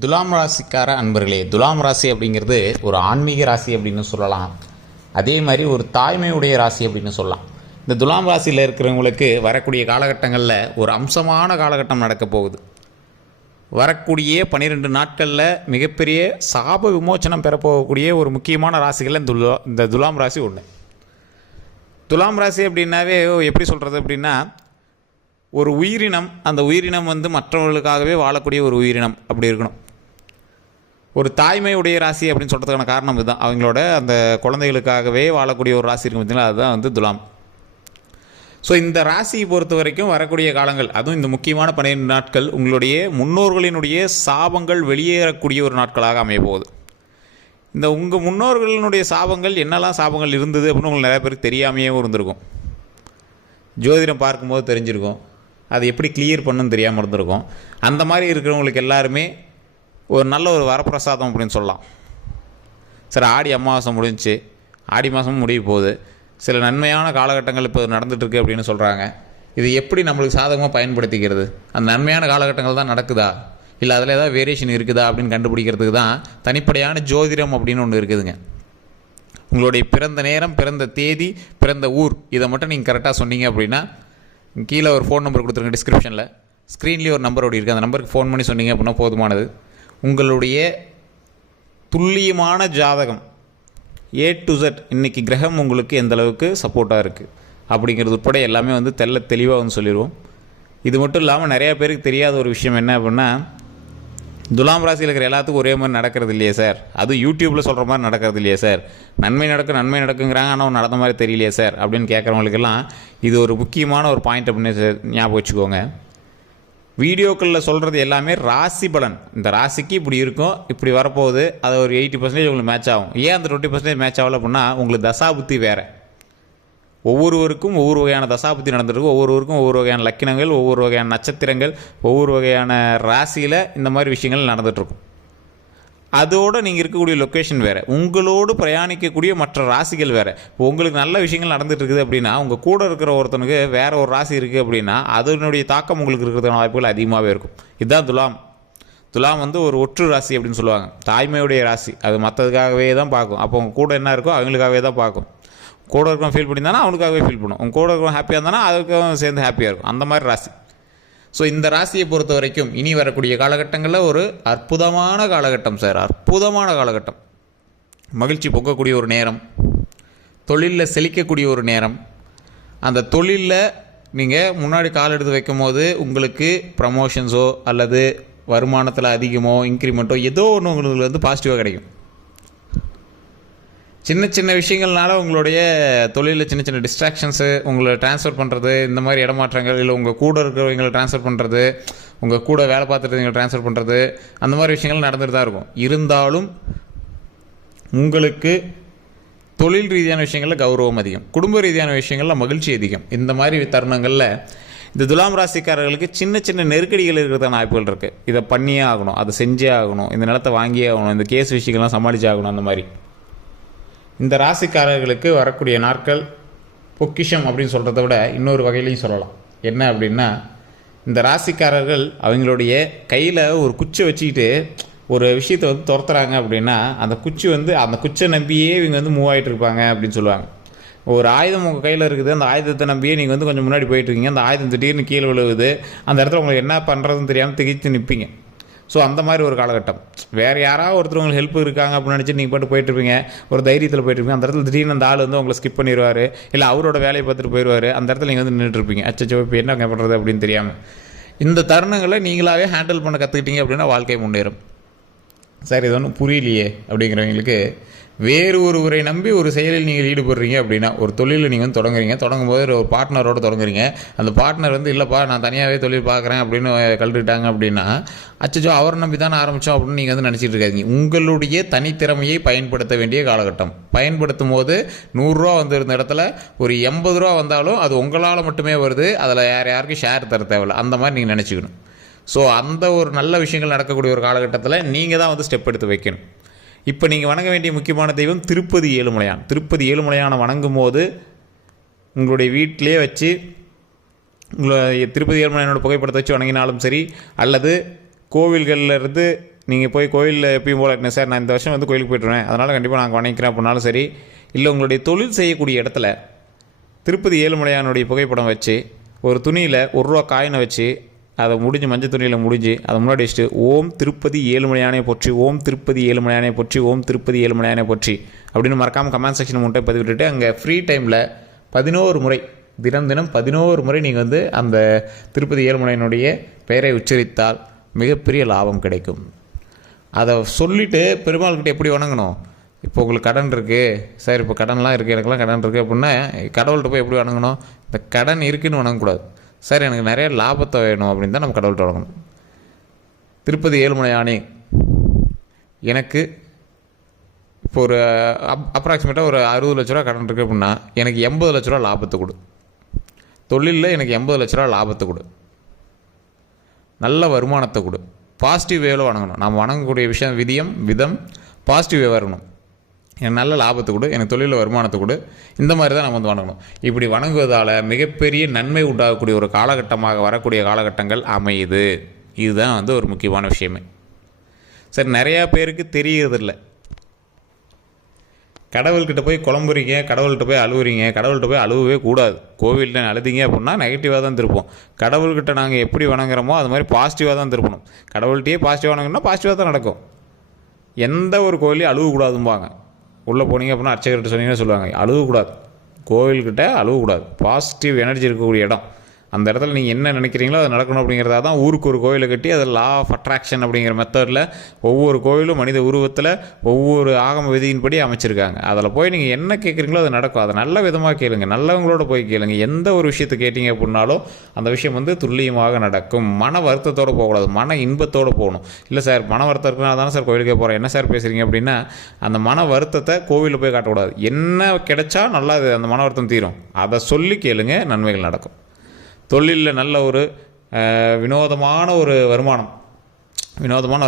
துலாம் ராசிக்கார அன்பர்களே, துலாம் ராசி அப்படிங்கிறது ஒரு ஆன்மீக ராசி அப்படின்னு சொல்லலாம். அதே மாதிரி ஒரு தாய்மையுடைய ராசி அப்படின்னு சொல்லலாம். இந்த துலாம் ராசியில் இருக்கிறவங்களுக்கு வரக்கூடிய காலகட்டங்களில் ஒரு அம்சமான காலகட்டம் நடக்க போகுது. வரக்கூடிய 12 நாட்களில் மிகப்பெரிய சாப விமோச்சனம் பெறப்போகக்கூடிய ஒரு முக்கியமான ராசிகளில் இந்த துலாம் ராசி ஒன்று. துலாம் ராசி அப்படின்னாவே எப்படி சொல்கிறது அப்படின்னா, ஒரு உயிரினம், அந்த உயிரினம் மற்றவர்களுக்காகவே வாழக்கூடிய ஒரு உயிரினம் அப்படி இருக்கணும். ஒரு தாய்மையுடைய ராசி அப்படின்னு சொல்கிறதுக்கான காரணம் இதுதான். அவங்களோட அந்த குழந்தைகளுக்காகவே வாழக்கூடிய ஒரு ராசி இருக்கும் பார்த்தீங்களா, அதுதான் துலாம். ஸோ இந்த ராசியை பொறுத்த வரைக்கும் வரக்கூடிய காலங்கள், அதுவும் இந்த முக்கியமான 12 நாட்கள் உங்களுடைய முன்னோர்களினுடைய சாபங்கள் வெளியேறக்கூடிய ஒரு நாட்களாக அமைய போகுது. இந்த உங்கள் முன்னோர்களினுடைய சாபங்கள் என்னெல்லாம் சாபங்கள் இருந்தது அப்படின்னு உங்களுக்கு நிறைய பேருக்கு தெரியாமையே இருந்திருக்கும். ஜோதிடம் பார்க்கும்போது தெரிஞ்சிருக்கும், அது எப்படி கிளியர் பண்ணுன்னு தெரியாமல் இருந்திருக்கும். அந்த மாதிரி இருக்கிறவங்களுக்கு எல்லாருமே ஒரு நல்ல ஒரு வரப்பிரசாதம் அப்படின்னு சொல்லலாம். சரி, ஆடி அமாவாசை முடிஞ்சிச்சு, ஆடி மாதமும் முடிய போகுது, சில நன்மையான காலகட்டங்கள் இப்போ நடந்துகிட்ருக்கு அப்படின்னு சொல்கிறாங்க. இது எப்படி நம்மளுக்கு சாதகமாக பயன்படுத்திக்கிறது? அந்த நன்மையான காலகட்டங்கள் தான் நடக்குதா, இல்லை அதில் ஏதாவது வேரியேஷன் இருக்குதா அப்படின்னு கண்டுபிடிக்கிறதுக்கு தான் தனிப்படையான ஜோதிடம் அப்படின்னு ஒன்று இருக்குதுங்க. உங்களுடைய பிறந்த நேரம், பிறந்த தேதி, பிறந்த ஊர், இதை மட்டும் நீங்கள் கரெக்டாக சொன்னீங்க அப்படின்னா, கீழே ஒரு ஃபோன் நம்பர் கொடுத்துருங்க டிஸ்கிரிப்ஷனில், ஸ்க்ரீன்லேயே ஒரு நம்பர் ஓடி இருக்குது, அந்த நம்பருக்கு ஃபோன் பண்ணி சொன்னீங்க அப்படின்னா போதுமானது. உங்களுடைய துல்லியமான ஜாதகம் A to Z, இன்றைக்கி கிரகம் உங்களுக்கு எந்த அளவுக்கு சப்போர்ட்டாக இருக்குது அப்படிங்கிறது உட்பட எல்லாமே தெளிவாக சொல்லிடுவோம். இது மட்டும் இல்லாமல் நிறையா பேருக்கு தெரியாத ஒரு விஷயம் என்ன அப்படின்னா, துலாம் ராசியில் இருக்கிற எல்லாத்துக்கும் ஒரே மாதிரி நடக்கிறது இல்லையே சார், அதுவும் யூடியூப்பில் சொல்கிற மாதிரி நடக்கிறது இல்லையே சார், நன்மை நடக்குங்கிறாங்க, ஆனால் நடந்த மாதிரி தெரியலையே சார் அப்படின்னு கேட்குறவங்களுக்கெல்லாம் இது ஒரு முக்கியமான ஒரு பாயிண்ட் அப்படின்னு ஞாபகம் வச்சுக்கோங்க. வீடியோக்களில் சொல்கிறது எல்லாமே ராசி பலன். இந்த ராசிக்கு இப்படி இருக்கும், இப்படி வரப்போகுது, அது ஒரு 80% உங்களுக்கு மேட்ச் ஆகும். ஏன் அந்த 20% மேட்ச் ஆகலை அப்படின்னா, உங்களுக்கு தசாபுத்தி வேறு. ஒவ்வொருவருக்கும் ஒவ்வொரு வகையான தசாபுத்தி நடந்துருக்கும், ஒவ்வொருவருக்கும் ஒவ்வொரு வகையான லக்கினங்கள், ஒவ்வொரு வகையான நட்சத்திரங்கள், ஒவ்வொரு வகையான ராசியில் இந்த மாதிரி விஷயங்கள் நடந்துகிட்ருக்கும். அதோடு நீங்கள் இருக்கக்கூடிய லொக்கேஷன் வேறு, உங்களோடு பிரயாணிக்கக்கூடிய மற்ற ராசிகள் வேறு. இப்போ உங்களுக்கு நல்ல விஷயங்கள் நடந்துகிட்டு இருக்குது அப்படின்னா, உங்கள் கூட இருக்கிற ஒருத்தனுக்கு வேறு ஒரு ராசி இருக்குது அப்படின்னா, அதனுடைய தாக்கம் உங்களுக்கு இருக்கிறதுக்கான வாய்ப்புகள் அதிகமாகவே இருக்கும். இதுதான் துலாம். துலாம் ஒரு ஒற்று ராசி அப்படின்னு சொல்லுவாங்க, தாய்மையுடைய ராசி. அது மற்றதுக்காகவே தான் பார்க்கும். அப்போ உங்கள் கூட என்ன இருக்கோ அவங்களுக்காகவே தான் பார்க்கும். கூட இருக்கிறவங்க ஃபீல் பண்ணியிருந்தானா அவனுக்காகவே ஃபீல் பண்ணும், உங்கள் கூட இருக்கிறவங்க ஹாப்பியாக இருந்தானா அதுக்காக சேர்ந்து ஹாப்பியாக இருக்கும். அந்த மாதிரி ராசி. ஸோ இந்த ராசியை பொறுத்த வரைக்கும் இனி வரக்கூடிய காலகட்டங்களில் ஒரு அற்புதமான காலகட்டம் சார், அற்புதமான காலகட்டம். மகிழ்ச்சி பொங்கக்கூடிய ஒரு நேரம், தொழிலில் செழிக்கக்கூடிய ஒரு நேரம். அந்த தொழிலில் நீங்கள் முன்னாடி கால் எடுத்து வைக்கும் போது உங்களுக்கு ப்ரமோஷன்ஸோ அல்லது வருமானத்தில் அதிகமோ இன்க்ரிமெண்ட்டோ ஏதோ ஒன்று உங்களுக்கு பாசிட்டிவாக கிடைக்கும். சின்ன சின்ன விஷயங்கள்னால உங்களுடைய தொழிலில் சின்ன சின்ன டிஸ்ட்ராக்ஷன்ஸு, உங்களை ட்ரான்ஸ்ஃபர் பண்ணுறது, இந்த மாதிரி இடமாற்றங்கள், இல்லை உங்கள் கூட இருக்கிறவங்களை ட்ரான்ஸ்ஃபர் பண்ணுறது, உங்கள் கூட வேலை பார்த்துட்டு ட்ரான்ஸ்ஃபர் பண்ணுறது, அந்த மாதிரி விஷயங்கள் நடந்துட்டு தான் இருக்கும். இருந்தாலும் உங்களுக்கு தொழில் ரீதியான விஷயங்களில் கௌரவம் அதிகம், குடும்ப ரீதியான விஷயங்களில் மகிழ்ச்சி அதிகம். இந்த மாதிரி தருணங்களில் இந்த துலாம் ராசிக்காரர்களுக்கு சின்ன சின்ன நெருக்கடிகள் இருக்கிறதான வாய்ப்புகள் இருக்குது. இதை பண்ணியே ஆகணும், அதை செஞ்சே ஆகணும், இந்த நிலத்தை வாங்கியே ஆகணும், இந்த கேஸ் விஷயங்கள்லாம் சமாளிச்சே ஆகணும். அந்த மாதிரி இந்த ராசிக்காரர்களுக்கு வரக்கூடிய நாட்கள் பொக்கிஷம் அப்படின்னு சொல்கிறத விட இன்னொரு வகையிலையும் சொல்லலாம். என்ன அப்படின்னா, இந்த ராசிக்காரர்கள் அவங்களுடைய கையில் ஒரு குச்சை வச்சுக்கிட்டு ஒரு விஷயத்தை துரத்துறாங்க அப்படின்னா, அந்த குச்சி அந்த குச்சை நம்பியே இவங்க மூவ் ஆகிட்டு இருப்பாங்க அப்படின்னு சொல்லுவாங்க. ஒரு ஆயுதம் உங்கள் கையில் இருக்குது, அந்த ஆயுதத்தை நம்பியே நீங்கள் கொஞ்சம் முன்னாடி போயிட்டுருக்கீங்க, அந்த ஆயுதம் திடீர்னு கீழே விழுவுது, அந்த இடத்துல உங்களுக்கு என்ன பண்ணுறதுன்னு தெரியாமல் திகைத்து நிற்பீங்க. ஸோ அந்த மாதிரி ஒரு காலகட்டம். வேறு யாராவது ஒருத்தர் உங்களுக்கு ஹெல்ப் இருக்காங்க அப்படின்னு நினச்சி நீங்கள் பாட்டு போயிட்டுருப்பீங்க, ஒரு தைரியத்தில் போயிட்டுருப்பீங்க. அந்த இடத்துல திடீர்னு அந்த ஆள் உங்களை ஸ்கிப் பண்ணிடுவார், இல்லை அவரோட வேலையை பார்த்துட்டு போயிடுவார். அந்த இடத்துல நீங்கள் நின்றுட்டுருப்பீங்க, அச்சோ இப்போ என்ன பண்ணுறது அப்படின்னு தெரியாமல். இந்த தருணங்களை நீங்களாகவே ஹேண்டில் பண்ண கற்றுக்கிட்டீங்க அப்படின்னா வாழ்க்கை முன்னேறும். சார் இது ஒன்றும் புரியலையே அப்படிங்கிறவங்களுக்கு, வேறு ஒருவரை நம்பி ஒரு செயலில் நீங்கள் ஈடுபடுறீங்க அப்படின்னா, ஒரு தொழிலில் நீங்கள் தொடங்குறீங்க, தொடங்கும்போது ஒரு பார்ட்னரோடு தொடங்குறீங்க. அந்த பார்ட்னர் இல்லைப்பா நான் தனியாகவே தொழில் பார்க்குறேன் அப்படின்னு கழுட்டுட்டாங்க அப்படின்னா, அச்சோ அவரை நம்பி தானே ஆரம்பித்தோம் அப்படின்னு நீங்கள் நினச்சிட்டு இருக்காதீங்க. உங்களுடைய தனித்திறமையை பயன்படுத்த வேண்டிய காலகட்டம். பயன்படுத்தும் போது 100 ரூபா வந்திருந்த இடத்துல ஒரு 80 ரூபா வந்தாலும் அது உங்களால் மட்டுமே வருது, அதில் யாருக்கும் ஷேர் தர தேவையில்லை. அந்த மாதிரி நீங்கள் நினச்சிக்கணும். ஸோ அந்த ஒரு நல்ல விஷயங்கள் நடக்கக்கூடிய ஒரு காலகட்டத்தில் நீங்கள் தான் ஸ்டெப் எடுத்து வைக்கணும். இப்போ நீங்கள் வணங்க வேண்டிய முக்கியமான தெய்வம் திருப்பதி ஏழுமலையான். திருப்பதி ஏழுமலையானை வணங்கும் போது உங்களுடைய வீட்டிலே வச்சு உங்களை திருப்பதி ஏழுமலையானோட புகைப்படத்தை வச்சு வணங்கினாலும் சரி, அல்லது கோவில்களில் இருந்து நீங்கள் போய் கோயிலில் எப்பயும் போல என்ன சார் நான் இந்த வருஷம் வந்து கோயிலுக்கு போய்ட்டுருவேன், அதனால் கண்டிப்பாக நாங்கள் வணங்கிக்கிறேன் அப்படின்னாலும் சரி, இல்லை உங்களுடைய தொழில் செய்யக்கூடிய இடத்துல திருப்பதி ஏழுமலையானுடைய புகைப்படம் வச்சு ஒரு துணியில் ₹1 காயினை வச்சு அதை முடிஞ்சு மஞ்சள் துணியில் முடிஞ்சு அதை முன்னாடி வச்சுட்டு ஓம் திருப்பதி ஏழுமலையானே போற்றி, ஓம் திருப்பதி ஏழுமலையானே போற்றி, ஓம் திருப்பதி ஏழுமலையானே போற்றி அப்படின்னு மறக்காமல் கமெண்ட் செக்ஷன் முட்டை பதிவிட்டுட்டு அங்கே ஃப்ரீ டைமில் 11 முறை தினம் 11 முறை நீங்கள் வந்து அந்த திருப்பதி ஏழுமலையானுடைய பெயரை உச்சரித்தால் மிகப்பெரிய லாபம் கிடைக்கும். அதை சொல்லிவிட்டு பெருமாள்கிட்ட எப்படி வணங்கணும்? இப்போ உங்களுக்கு கடன் இருக்குது சார், இப்போ கடன்லாம் இருக்குது, எனக்குலாம் கடன் இருக்குது அப்படின்னா கடவுள்கிட்ட போய் எப்படி வணங்கணும்? இந்த கடன் இருக்குதுன்னு வணங்கக்கூடாது. சார் எனக்கு நிறைய லாபத்தை வேணும் அப்படின்னு தான் நம்ம கடவுள்கிட்ட வணங்கணும். திருப்பதி ஏழுமலையானே எனக்கு இப்போ ஒரு அப்ராக்சிமேட்டாக ஒரு 60 லட்ச ரூபா கடன் இருக்குது அப்படின்னா எனக்கு 80 லட்ச ரூபா லாபத்தை கொடு. தொழிலில் எனக்கு 80 லட்ச ரூபா லாபத்தை கொடு, நல்ல வருமானத்தை கொடு. பாசிட்டிவ் வேவில் வணங்கணும். நம்ம வணங்கக்கூடிய விதம் பாசிட்டிவ் வேவாக இருக்கணும். எனக்கு நல்ல லாபத்தை கொடு, எனக்கு தொழிலில் வருமானத்தை கொடு, இந்த மாதிரி தான் நம்ம வந்து வணங்கணும். இப்படி வணங்குவதால் மிகப்பெரிய நன்மை உண்டாகக்கூடிய ஒரு காலகட்டமாக வரக்கூடிய காலகட்டங்கள் அமையுது. இதுதான் வந்து ஒரு முக்கியமான விஷயமே. சரி, நிறையா பேருக்கு தெரியறதில்லை. கடவுள்கிட்ட போய் குழம்புறீங்க, கடவுள்கிட்ட போய் அழுவுறீங்க. கடவுள்கிட்ட போய் அழுவவே கூடாது. கோவிலில் அழுதிங்க அப்படின்னா நெகட்டிவாக தான் திருப்போம். கடவுள்கிட்ட நாங்கள் எப்படி வணங்குறோமோ அது மாதிரி பாசிட்டிவாக தான் திருப்பணும். கடவுள்கிட்டயே பாசிட்டிவாக வணங்கினா பாசிட்டிவாக தான் நடக்கும். எந்த ஒரு கோயிலையும் அழுவக்கூடாதும்பாங்க. உள்ளே போனீங்க அப்படின்னா அர்ச்சகர்கிட்ட சொன்னீங்கன்னா சொல்லுவாங்க, அழுவக்கூடாது, கோவில்கிட்ட அழுவக்கூடாது. பாசிட்டிவ் எனர்ஜி இருக்கக்கூடிய இடம். அந்த இடத்துல நீங்கள் என்ன நினைக்கிறீங்களோ அது நடக்கணும் அப்படிங்கிறதா தான் ஊருக்கு ஒரு கோயிலை கட்டி அது லா ஆஃப் அட்ராக்ஷன் அப்படிங்கிற மெத்தடில் ஒவ்வொரு கோயிலும் மனித உருவத்தில் ஒவ்வொரு ஆகம விதியின்படி அமைச்சிருக்காங்க. அதில் போய் நீங்கள் என்ன கேட்குறீங்களோ அது நடக்கும். அதை நல்ல விதமாக கேளுங்க, நல்லவங்களோட போய் கேளுங்க. எந்த ஒரு விஷயத்தை கேட்டிங்க அப்படின்னாலும் அந்த விஷயம் வந்து துல்லியமாக நடக்கும். மன வருத்தத்தோடு போகக்கூடாது, மன இன்பத்தோடு போகணும். இல்லை சார் மன வருத்தம் இருக்குன்னா தானே சார் கோயிலுக்கே போகிறேன், என்ன சார் பேசுகிறீங்க அப்படின்னா அந்த மன வருத்தத்தை கோவிலில் போய் காட்டக்கூடாது. என்ன கிடைச்சா நல்லா அந்த மன வருத்தம் தீரும், அதை சொல்லி கேளுங்க, நன்மைகள் நடக்கும். தொழிலில் நல்ல ஒரு வினோதமான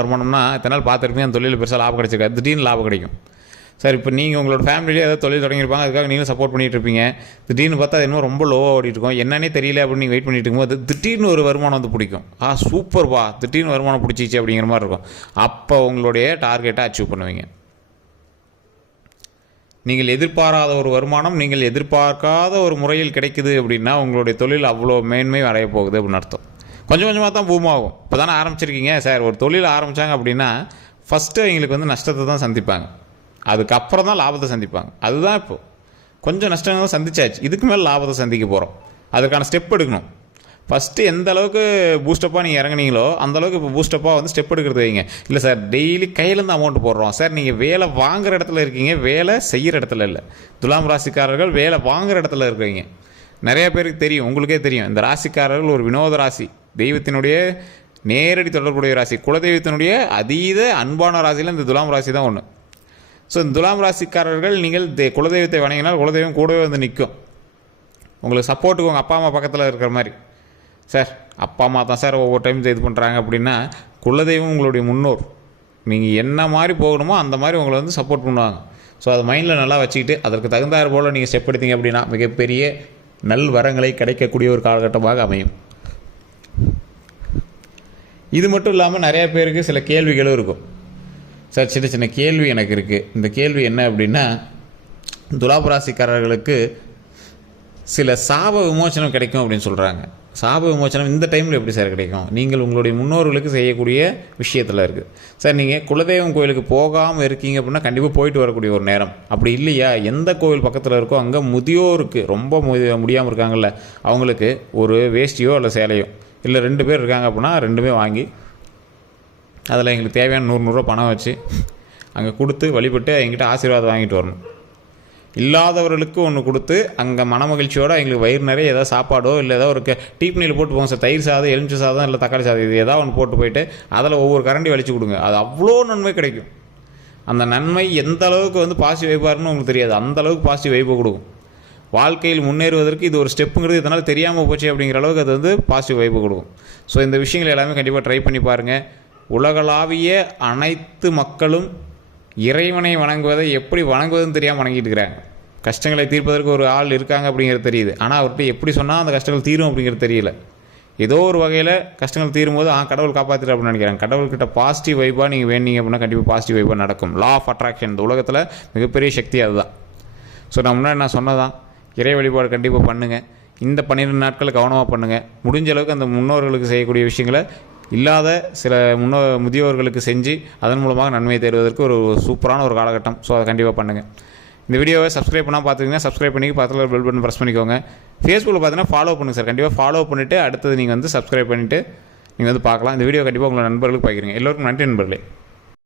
வருமானம்னா இத்தனை நாள் பார்த்துருப்பீங்க, அந்த தொழிலில் பெருசாக லாபம் கிடைச்சிருக்காது, திடீர்னு லாபம் கிடைக்கும். சார் இப்போ நீங்கள் உங்களோட ஃபேமிலியே ஏதாவது தொழில் தொடங்கியிருப்பாங்க, அதுக்காக நீங்களும் சப்போர்ட் பண்ணிகிட்டு இருப்பீங்க. திடீர்னு பார்த்தா அது இன்னும் ரொம்ப லோவாக ஓடிட்டு இருக்கும், என்னன்னே தெரியல அப்படின்னு நீங்கள் வெயிட் பண்ணிட்டு இருக்கும்போது திடீர்னு ஒரு வருமானம் வந்து பிடிக்கும். சூப்பர்ப்பா, திடீர்னு வருமானம் பிடிச்சிச்சு அப்படிங்கிற மாதிரி இருக்கும். அப்போ உங்களுடைய டார்கெட்டை அச்சீவ் பண்ணுவீங்க. நீங்கள் எதிர்பாராத ஒரு வருமானம் நீங்கள் எதிர்பார்க்காத ஒரு முறையில் கிடைக்குது அப்படின்னா உங்களுடைய தொழில் அவ்வளோ மேன்மை அடைய போகுது அப்படின்னு அர்த்தம். கொஞ்சம் கொஞ்சமாக தான் பூம் ஆகும். இப்போ தானே ஆரம்பிச்சிருக்கீங்க சார். ஒரு தொழில் ஆரம்பித்தாங்க அப்படின்னா ஃபஸ்ட்டு அவங்களுக்கு வந்து நஷ்டத்தை தான் சந்திப்பாங்க, அதுக்கப்புறம் தான் லாபத்தை சந்திப்பாங்க. அதுதான் இப்போது கொஞ்சம் நஷ்டங்கள் சந்திச்சாச்சு, இதுக்கு மேலே லாபத்தை சந்திக்க போகிறோம். அதுக்கான ஸ்டெப் எடுக்கணும். ஃபஸ்ட்டு எந்த அளவுக்கு பூஸ்டப்பாக நீங்கள் இறங்குனீங்களோ அந்தளவுக்கு இப்போ பூஸ்டப்பாக வந்து ஸ்டெப் எடுக்கிறது வைங்க. இல்லை சார் டெய்லி கையிலேருந்து அமௌண்ட் போடுறோம் சார். நீங்கள் வேலை வாங்குகிற இடத்துல இருக்கீங்க, வேலை செய்கிற இடத்துல இல்லை. துலாம் ராசிக்காரர்கள் வேலை வாங்குகிற இடத்துல இருக்கிறீங்க. நிறைய பேருக்கு தெரியும், உங்களுக்கே தெரியும், இந்த ராசிக்காரர்கள் ஒரு வினோத ராசி, தெய்வத்தினுடைய நேரடி தொடர்புடைய ராசி, குலதெய்வத்தினுடைய அதீத அன்பான ராசியில் இந்த துலாம் ராசி தான் ஒன்று. ஸோ இந்த துலாம் ராசிக்காரர்கள் நீங்கள் குலதெய்வத்தை வணங்கினால் குலதெய்வம் கூடவே வந்து நிற்கும். உங்களுக்கு சப்போர்ட்டுக்கு உங்கள் அப்பா அம்மா பக்கத்தில் இருக்கிற மாதிரி. சார் அப்பா அம்மா தான் சார் ஒவ்வொரு டைம் இது பண்ணுறாங்க அப்படின்னா குலதெய்வம் உங்களுடைய முன்னோர். நீங்கள் என்ன மாதிரி போகணுமோ அந்த மாதிரி உங்களை வந்து சப்போர்ட் பண்ணுவாங்க. ஸோ அதை மைண்டில் நல்லா வச்சுக்கிட்டு அதற்கு தகுந்தாறு போல் நீங்கள் ஸ்டெப் எடுத்தீங்க அப்படின்னா மிகப்பெரிய நல் வரங்களை கிடைக்கக்கூடிய ஒரு காலகட்டமாக அமையும். இது மட்டும் இல்லாமல் நிறையா பேருக்கு சில கேள்விகளும் இருக்கும். சார் சின்ன சின்ன கேள்வி எனக்கு இருக்குது. இந்த கேள்வி என்ன அப்படின்னா, துலாம் ராசிக்காரர்களுக்கு சில சாப விமோசனம் கிடைக்கும் அப்படின்னு சொல்கிறாங்க. சாப விமோசனம் இந்த டைமில் எப்படி சார் கிடைக்கும்? நீங்கள் உங்களுடைய முன்னோர்களுக்கு செய்யக்கூடிய விஷயத்தில் இருக்குது. சார் நீங்கள் குலதெய்வம் கோயிலுக்கு போகாமல் இருக்கீங்க அப்படின்னா கண்டிப்பாக போயிட்டு வரக்கூடிய ஒரு நேரம். அப்படி இல்லையா, எந்த கோவில் பக்கத்தில் இருக்கோ அங்கே முதியோருக்கு ரொம்ப முடியாமல் இருக்காங்கல்ல, அவங்களுக்கு ஒரு வேஷ்டியோ இல்லை சேலையோ, இல்லை 2 பேர் இருக்காங்க அப்படின்னா 2மே வாங்கி அதில் எங்களுக்கு தேவையான 100 பணம் வச்சு அங்கே கொடுத்து வழிபட்டு எங்கிட்ட ஆசீர்வாதம் வாங்கிட்டு வரணும். இல்லாதவர்களுக்கு ஒன்று கொடுத்து அங்கே மன மகிழ்ச்சியோடு எங்களுக்கு வயிறு நிறைய ஏதாவது சாப்பாடோ இல்லை ஏதாவது ஒரு டீப்னியில் போட்டு போங்க சார், தயிர் சாதம், எலுமிச்சை சாதம், இல்லை தக்காளி சாதம், இது ஏதாவது ஒன்று போட்டு போயிட்டு அதில் ஒவ்வொரு கரண்டி வலிச்சு கொடுங்க. அது அவ்வளோ நன்மை கிடைக்கும். அந்த நன்மை எந்த அளவுக்கு வந்து பாசிட்டிவ் வைப்பாருன்னு உங்களுக்கு தெரியாது, அந்த அளவுக்கு பாசிட்டிவ் வைப்பை கொடுக்கும். வாழ்க்கையில் முன்னேறுவதற்கு இது ஒரு ஸ்டெப்புங்கிறது இதனால் தெரியாமல் போச்சு அப்படிங்கிற அளவுக்கு அது வந்து பாசிட்டிவ் வைப்பை கொடுக்கும். ஸோ இந்த விஷயங்கள் எல்லாமே கண்டிப்பாக ட்ரை பண்ணி பாருங்கள். உலகளாவிய அனைத்து மக்களும் இறைவனை வணங்குவதை எப்படி வணங்குவதுன்னு தெரியாமல் வணங்கிட்டு இருக்கிறாங்க. கஷ்டங்களை தீர்ப்பதற்கு ஒரு ஆள் இருக்காங்க அப்படிங்கிறது தெரியுது, ஆனால் அவர்கிட்ட எப்படி சொன்னால் அந்த கஷ்டங்கள் தீரும் அப்படிங்கிறது தெரியல. ஏதோ ஒரு வகையில் கஷ்டங்கள் தீரும்போது கடவுள் காப்பாற்றிட்டு அப்படின்னு நினைக்கிறாங்க. கடவுள்கிட்ட பாசிட்டிவ் வைப்பாக நீங்கள் வேண்டிங்க அப்படின்னா கண்டிப்பாக பாசிட்டிவ் வைப்பாக நடக்கும். லா ஆஃப் அட்ராக்ஷன் இந்த உலகத்தில் மிகப்பெரிய சக்தி அதுதான். ஸோ நான் முன்னாடி நான் சொன்னதான், இறை வழிபாடு கண்டிப்பாக பண்ணுங்கள். இந்த 12 நாட்கள் கவனமாக பண்ணுங்கள். முடிஞ்ச அளவுக்கு அந்த முன்னோர்களுக்கு செய்யக்கூடிய விஷயங்களை இல்லாத சில முதியோர்களுக்கு செஞ்சு அதன் மூலமாக நன்மையை தருவதற்கு ஒரு சூப்பரான ஒரு காலகட்டம். ஸோ அதை கண்டிப்பாக பண்ணுங்கள். இந்த வீடியோவை சப்ஸ்கிரைப் பண்ணால் பார்த்துக்கிங்கன்னா சப்ஸ்கிரைப் பண்ணி பக்கத்தில் பெல் பட்டன் ப்ரெஸ் பண்ணிக்கோங்க. ஃபேஸ்புக்கில் பார்த்தீங்கன்னா ஃபாலோ பண்ணுங்கள் சார். கண்டிப்பாக ஃபாலோ பண்ணிவிட்டு அடுத்தது நீங்கள் வந்து சப்ஸ்கிரைப் பண்ணிவிட்டு நீங்கள் வந்து பார்க்கலாம். இந்த வீடியோ கண்டிப்பாக உங்களை நண்பர்களுக்கு பார்க்குறீங்க. எல்லோருக்கும் நன்றி நண்பர்களே.